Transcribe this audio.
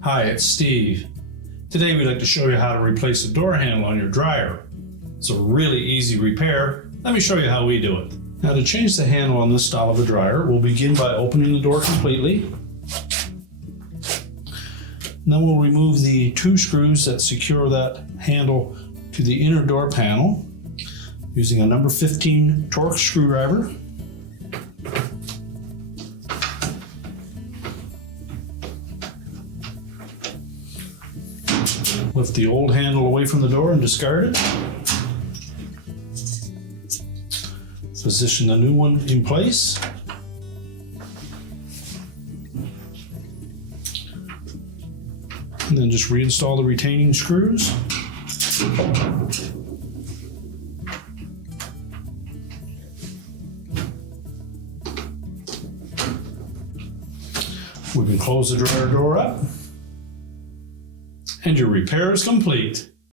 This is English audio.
Hi, it's Steve. Today we'd like to show you how to replace the door handle on your dryer. It's a really easy repair. Let me show you how we do it. Now to change the handle on this style of a dryer, we'll begin by opening the door completely. And then we'll remove the 2 screws that secure that handle to the inner door panel using a number 15 Torx screwdriver. Lift the old handle away from the door and discard it. Position the new one in place. And then just reinstall the retaining screws. We can close the dryer door up. And your repair is complete.